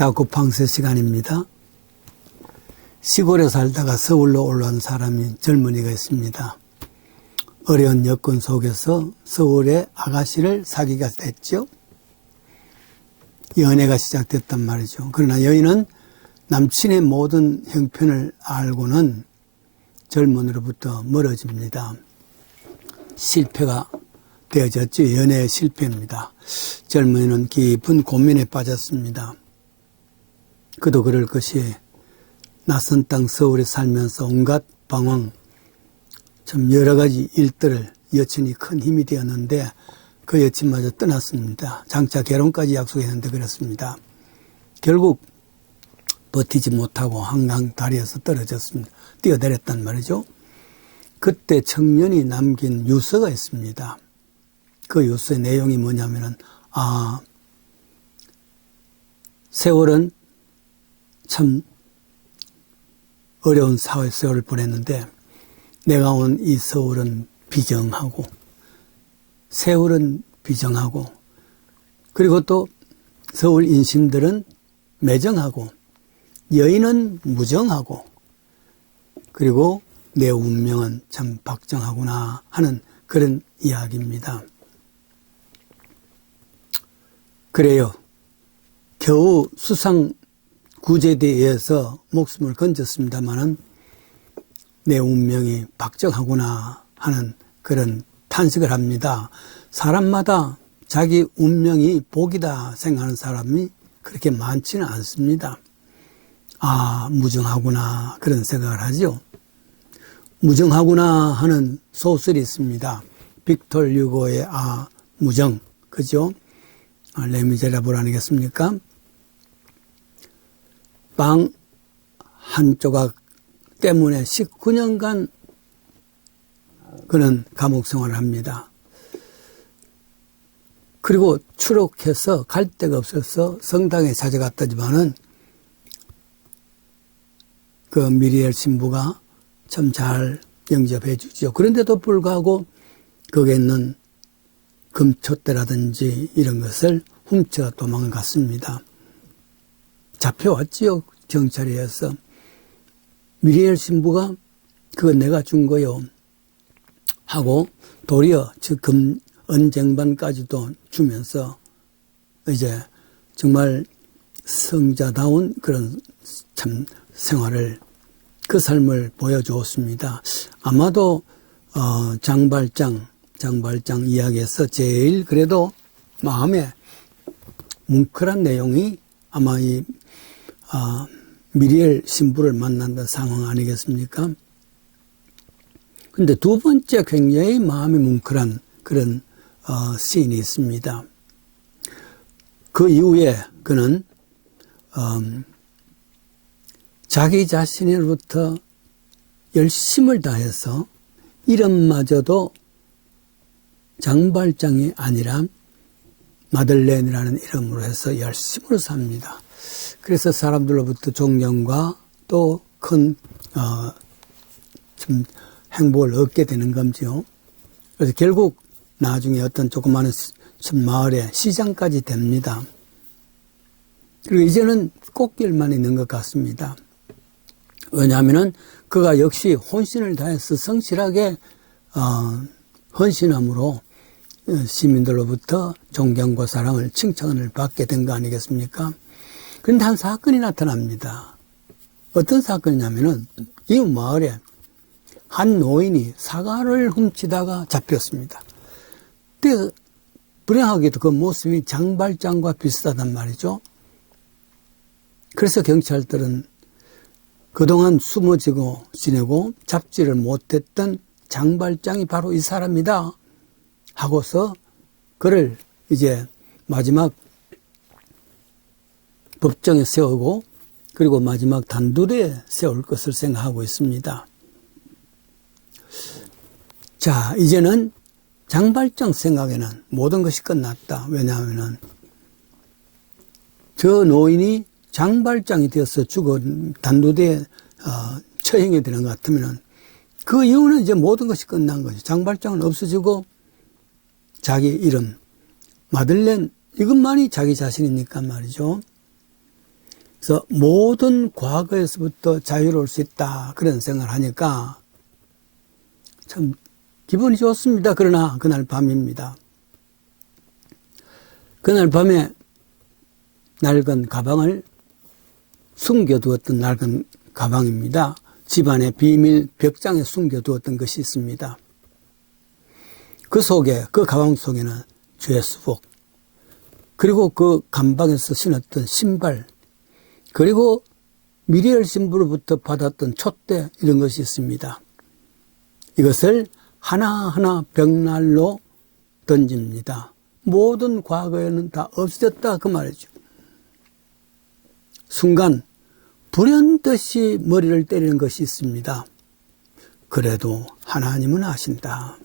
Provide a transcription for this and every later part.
가구팡스 시간입니다. 시골에 살다가 서울로 올라온 사람이 젊은이가 있습니다. 어려운 여건 속에서 서울의 아가씨를 사귀게 됐죠. 연애가 시작됐단 말이죠. 그러나 여인은 남친의 모든 형편을 알고는 젊은이로부터 멀어집니다. 실패가 되어졌죠. 연애의 실패입니다. 젊은이는 깊은 고민에 빠졌습니다. 그도 그럴 것이 낯선 땅 서울에 살면서 온갖 방황, 참 여러 가지 일들을 여친이 큰 힘이 되었는데 그 여친마저 떠났습니다. 장차 결혼까지 약속했는데 그렇습니다. 결국 버티지 못하고 한강 다리에서 떨어졌습니다. 뛰어내렸단 말이죠. 그때 청년이 남긴 유서가 있습니다. 그 유서의 내용이 뭐냐면은, 아, 세월은 참 어려운 사회 세월을 보냈는데, 내가 온 이 서울은 비정하고, 세월은 비정하고, 그리고 또 서울 인심들은 매정하고, 여인은 무정하고, 그리고 내 운명은 참 박정하구나 하는 그런 이야기입니다. 그래요. 겨우 수상 구제대에 의해서 목숨을 건졌습니다마는 내 운명이 박정하구나 하는 그런 탄식을 합니다. 사람마다 자기 운명이 복이다 생각하는 사람이 그렇게 많지는 않습니다. 아, 무정하구나 그런 생각을 하죠. 무정하구나 하는 소설이 있습니다. 빅톨 유고의 아, 무정. 그죠? 아, 레미제라블 아니겠습니까? 빵 한 조각 때문에 19년간 그는 감옥 생활을 합니다. 그리고 추록해서 갈 데가 없어서 성당에 찾아갔다지만은 그 미리엘 신부가 참 잘 영접해 주죠. 그런데도 불구하고 거기에 있는 금촛대라든지 이런 것을 훔쳐 도망을 갔습니다. 잡혀왔지요. 경찰에 의해서. 미리엘 신부가 그거 내가 준 거요. 하고 도리어 즉 금 언쟁반까지도 주면서 이제 정말 성자다운 그런 참 생활을 그 삶을 보여주었습니다. 아마도 어, 장발장 장발장 이야기에서 제일 그래도 마음에 뭉클한 내용이 아마 이 아, 미리엘 신부를 만난다 상황 아니겠습니까? 근데 두 번째 굉장히 마음이 뭉클한 그런 어, 시인이 있습니다. 그 이후에 그는 음, 자기 자신으로부터 열심을 다해서 이름마저도 장발장이 아니라 마들렌이라는 이름으로 해서 열심으로 삽니다. 그래서 사람들로부터 존경과 또 큰, 어, 좀 행복을 얻게 되는 거죠. 그래서 결국 나중에 어떤 조그마한 마을에 시장까지 됩니다. 그리고 이제는 꽃길만 있는 것 같습니다. 왜냐하면은 그가 역시 혼신을 다해서 성실하게 어, 헌신함으로 시민들로부터 존경과 사랑을 칭찬을 받게 된 거 아니겠습니까? 그런데 한 사건이 나타납니다. 어떤 사건이냐면은 이 마을에 한 노인이 사과를 훔치다가 잡혔습니다. 근데 불행하게도 그 모습이 장발장과 비슷하단 말이죠. 그래서 경찰들은 그동안 숨어지고 지내고 잡지를 못했던 장발장이 바로 이 사람이다 하고서 그를 이제 마지막 법정에 세우고 그리고 마지막 단두대에 세울 것을 생각하고 있습니다. 자, 이제는 장발장 생각에는 모든 것이 끝났다. 왜냐하면 저 노인이 장발장이 되어서 죽어 단두대에 어, 처형이 되는 것 같으면 그 이후는 이제 모든 것이 끝난 거죠. 장발장은 없어지고 자기 이름 마들렌 이것만이 자기 자신이니까 말이죠. 그래서 모든 과거에서부터 자유로울 수 있다. 그런 생각을 하니까 참 기분이 좋습니다. 그러나 그날 밤입니다. 그날 밤에 낡은 가방을 숨겨두었던 낡은 가방입니다. 집안의 비밀 벽장에 숨겨두었던 것이 있습니다. 그 속에, 그 가방 속에는 죄 수복, 그리고 그 감방에서 신었던 신발, 그리고 미리엘 신부로부터 받았던 촛대 이런 것이 있습니다. 이것을 하나하나 벽난로 던집니다. 모든 과거에는 다 없어졌다 그 말이죠. 순간 불현듯이 머리를 때리는 것이 있습니다. 그래도 하나님은 아신다.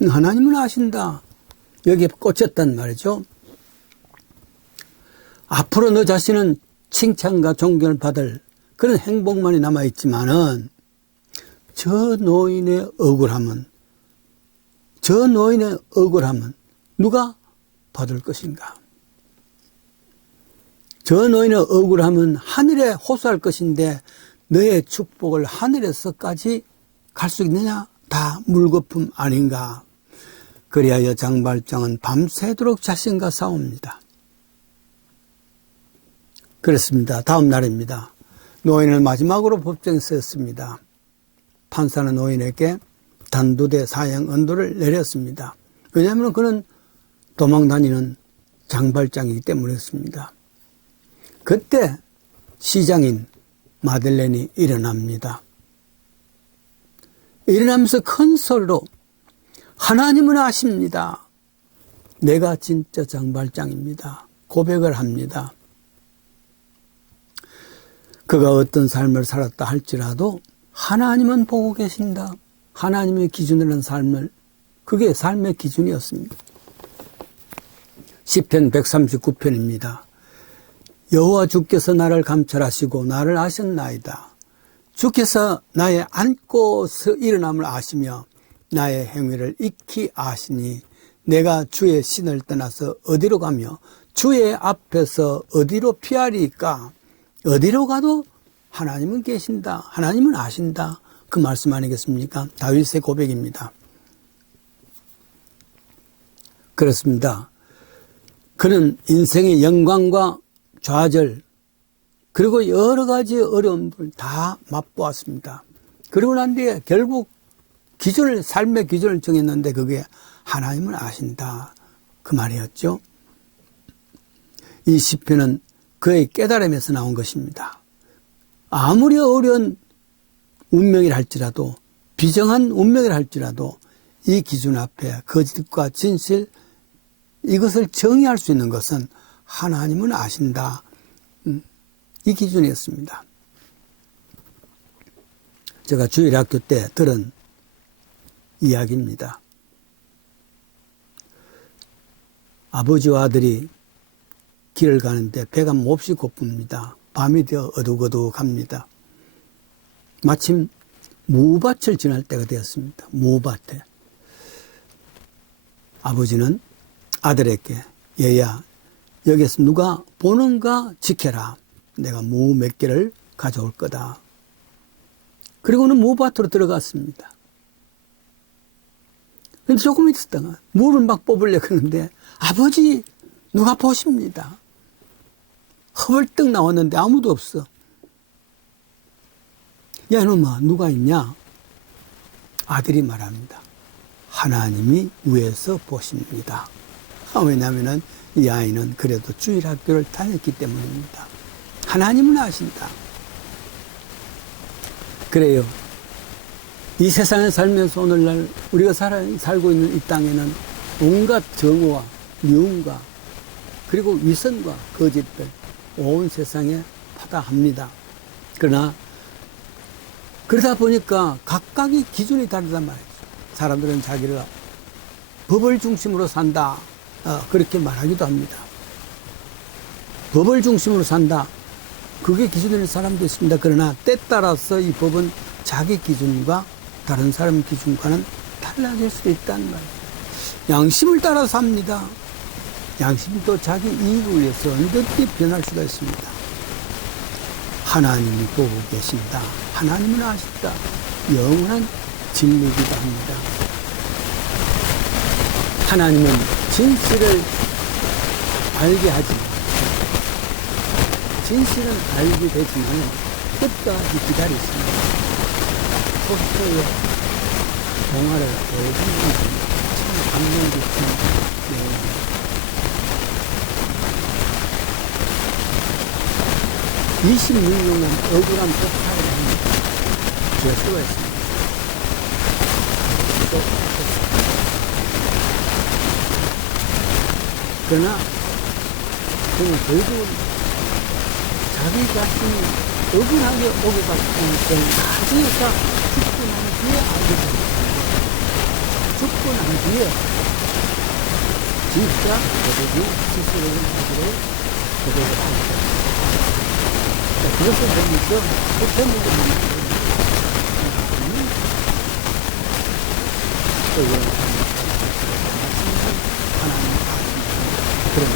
하나님은 아신다. 여기에 꽂혔단 말이죠. 앞으로 너 자신은 칭찬과 존경을 받을 그런 행복만이 남아있지만은 저 노인의 억울함은 저 노인의 억울함은 누가 받을 것인가? 저 노인의 억울함은 하늘에 호소할 것인데 너의 축복을 하늘에서까지 갈 수 있느냐? 다 물거품 아닌가? 그리하여 장발장은 밤새도록 자신과 싸웁니다. 그렇습니다. 다음 날입니다. 노인을 마지막으로 법정에 서었습니다. 판사는 노인에게 단두대 사형 언도를 내렸습니다. 왜냐하면 그는 도망 다니는 장발장이기 때문이었습니다. 그때 시장인 마들렌이 일어납니다. 일어나면서 큰 소리로 하나님은 아십니다. 내가 진짜 장발장입니다. 고백을 합니다. 그가 어떤 삶을 살았다 할지라도 하나님은 보고 계신다. 하나님의 기준으로 한 삶을 그게 삶의 기준이었습니다. 시편 139편입니다. 여호와 주께서 나를 감찰하시고 나를 아셨나이다. 주께서 나의 앉고 서 일어남을 아시며 나의 행위를 익히 아시니 내가 주의 신을 떠나서 어디로 가며 주의 앞에서 어디로 피하리까 어디로 가도 하나님은 계신다. 하나님은 아신다. 그 말씀 아니겠습니까? 다윗의 고백입니다. 그렇습니다. 그는 인생의 영광과 좌절, 그리고 여러 가지 어려움들 다 맛보았습니다. 그리고 난 뒤에 결국 기준을, 삶의 기준을 정했는데 그게 하나님을 아신다. 그 말이었죠. 이 시편은 그의 깨달음에서 나온 것입니다. 아무리 어려운 운명이라 할지라도 비정한 운명이라 할지라도 이 기준 앞에 거짓과 진실 이것을 정의할 수 있는 것은 하나님은 아신다. 음, 이 기준이었습니다. 제가 주일학교 때 들은 이야기입니다. 아버지와 아들이 길을 가는데 배가 몹시 고픕니다. 밤이 되어 어둑어둑합니다. 마침 무밭을 지날 때가 되었습니다. 무밭에. 아버지는 아들에게 얘야 여기서 누가 보는가 지켜라. 내가 무 몇 개를 가져올 거다. 그리고는 무밭으로 들어갔습니다. 근데 조금 있었다가 물을 막 뽑으려고 하는데 아버지 누가 보십니다. 허벌떡 나왔는데 아무도 없어. 야, 이놈아, 누가 있냐? 아들이 말합니다. 하나님이 위에서 보십니다. 아, 왜냐하면 이 아이는 그래도 주일 학교를 다녔기 때문입니다. 하나님은 아신다. 그래요. 이 세상에 살면서 오늘날 우리가 살아, 살고 있는 이 땅에는 온갖 정오와 미움과 그리고 위선과 거짓들 온 세상에 파다합니다. 그러나 그러다 보니까 각각의 기준이 다르단 말이죠. 사람들은 자기를 법을 중심으로 산다. 어, 그렇게 말하기도 합니다. 법을 중심으로 산다. 그게 기준일 사람도 있습니다. 그러나 때 따라서 이 법은 자기 기준과 다른 사람 기준과는 달라질 수 있다는 말이에요. 양심을 따라 삽니다. 양심도 자기 이익을 위해서 언제든지 변할 수가 있습니다. 하나님이 보고 계신다. 하나님은 아신다. 영원한 진리이기도 합니다. 하나님은 진실을 알게 하지만 진실은 알게 되지만 끝까지 기다리십니다. 소스의 동화를 보여주는 참 감명 깊은 내용입니다. 26년간 억울한 폭발을 한 죄수가 있습니다. 또 그러나 그는 결국은 자기 자신이 억울하게 오고갔다는 걸 나중에 다 죽고 난 뒤에 알게 됩니다. 죽고 난 뒤에 진짜 고백이 스스로를 하기로 고백을 합니다. 자, 그것을 보면서 그 제목을 보면서 또 이런 하나님 그런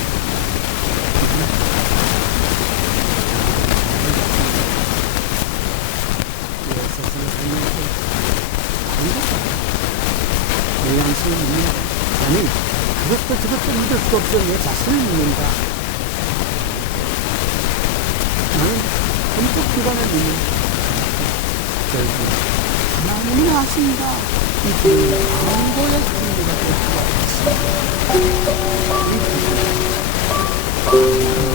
모양식을 믿는다. 아니, 그것도 저것도 믿을 수 없어. 내 자신을 믿는다. 나는 기관을 믿는다. 결국 하나님이 하신다. 이 길은 광고의 진리가 될 수가 있습니다.